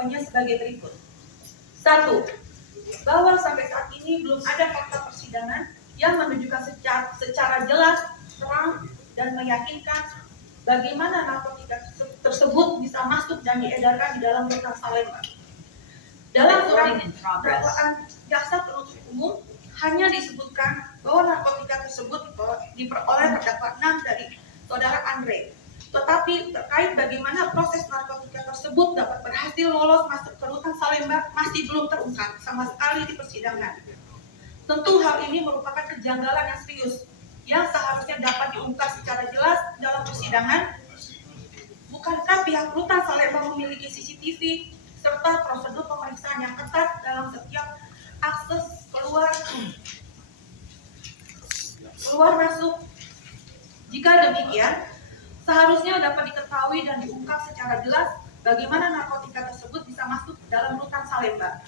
pokok-pokoknya sebagai berikut. 1. Bahwa sampai saat ini belum ada fakta persidangan yang menunjukkan secara jelas, terang, dan meyakinkan bagaimana narkotika tersebut bisa masuk dan diedarkan di dalam rutan Salemba. Dalam surat dakwaan jaksa penuntut umum hanya disebutkan bahwa narkotika tersebut diperoleh terdakwa 6 dari saudara Andre. Tetapi terkait bagaimana proses narkotika tersebut dapat berhasil lolos masuk ke rutan Salemba masih belum terungkap sama sekali di persidangan. Tentu hal ini merupakan kejanggalan yang serius yang seharusnya dapat diungkap secara jelas dalam persidangan. Bukankah pihak rutan Salemba memiliki CCTV serta prosedur pemeriksaan yang ketat dalam setiap akses keluar masuk? Jika demikian, seharusnya dapat diketahui dan diungkap secara jelas bagaimana narkotika tersebut bisa masuk dalam rutan Salemba,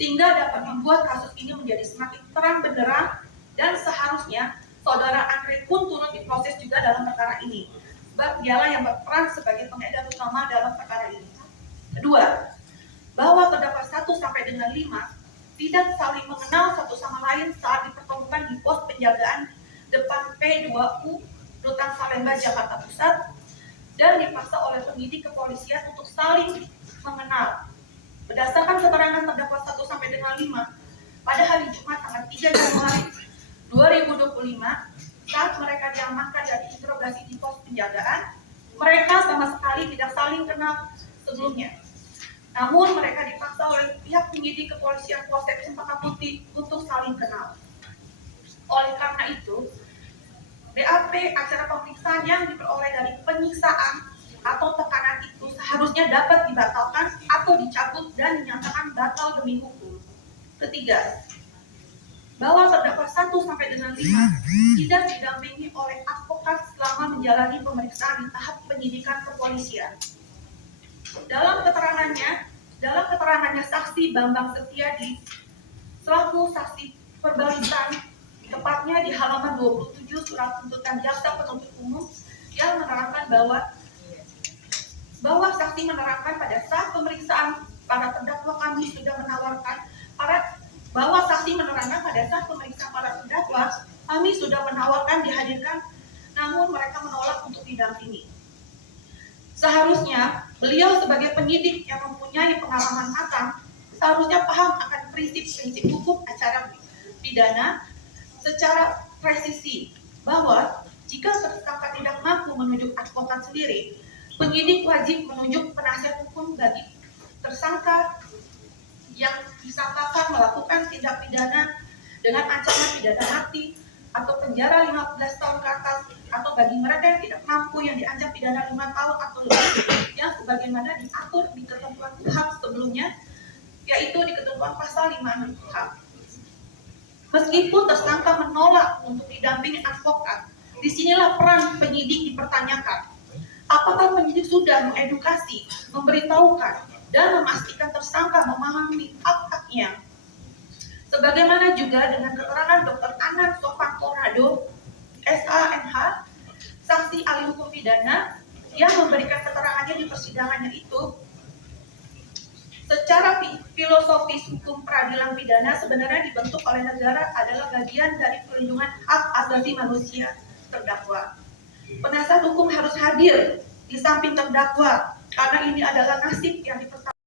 sehingga dapat membuat kasus ini menjadi semakin terang benderang, dan seharusnya saudara Andre pun turut diproses juga dalam perkara ini, sebab dialah yang berperan sebagai pengedar utama dalam perkara ini. Kedua, bahwa terdakwa 1 sampai dengan 5 tidak saling mengenal satu sama lain saat dipertemukan di pos penjagaan depan P2U Rutan Salemba, Jakarta Pusat, dan dipaksa oleh penyidik kepolisian untuk saling mengenal. Berdasarkan keterangan terdakwa 1 sampai dengan 5, pada hari Jumat tanggal 3 Januari 2025, saat mereka diamankan dan diinterogasi di pos penjagaan, mereka sama sekali tidak saling kenal sebelumnya. Namun mereka dipaksa oleh pihak penyidik kepolisian Polsek Cempaka Putih untuk saling kenal. Oleh karena itu, BAP acara pemeriksaan yang diperoleh dari penyiksaan atau tekanan itu seharusnya dapat dibatalkan atau dicabut dan dinyatakan batal demi hukum. Ketiga, bahwa terdakwa 1 sampai dengan 5 tidak didampingi oleh advokat selama menjalani pemeriksaan di tahap penyidikan kepolisian. Dalam keterangannya saksi Bambang Setiadi selaku saksi perbalikan, tepatnya di halaman 27 surat tuntutan jaksa penuntut umum, yang menerangkan bahwa saksi menerangkan pada saat pemeriksaan para terdakwa kami sudah menawarkan dihadirkan, namun mereka menolak untuk didampingi. Seharusnya beliau sebagai penyidik yang mempunyai pengalaman matang seharusnya paham akan prinsip-prinsip hukum acara pidana secara presisi, bahwa jika tersangka tidak mampu menunjuk advokat sendiri, penyidik wajib menunjuk penasihat hukum bagi tersangka yang disangkakan melakukan tindak pidana dengan ancaman pidana mati atau penjara 15 tahun ke atas, atau bagi mereka yang tidak mampu yang diancam pidana 5 tahun atau lebih, yang sebagaimana diatur di ketentuan KUHP sebelumnya, yaitu di ketentuan pasal 56 KUHP. Meskipun tersangka menolak untuk didampingi advokat, disinilah peran penyidik dipertanyakan. Apakah penyidik sudah mengedukasi, memberitahukan, dan memastikan tersangka memahami hak-haknya? Sebagaimana juga dengan keterangan Dr. Anand Sovantorado, SAMH, saksi ahli hukum pidana, yang memberikan keterangannya di persidangannya itu, secara filosofis hukum peradilan pidana sebenarnya dibentuk oleh negara adalah bagian dari perlindungan hak asasi manusia terdakwa. Penasihat hukum harus hadir di samping terdakwa karena ini adalah nasib yang dipertahankan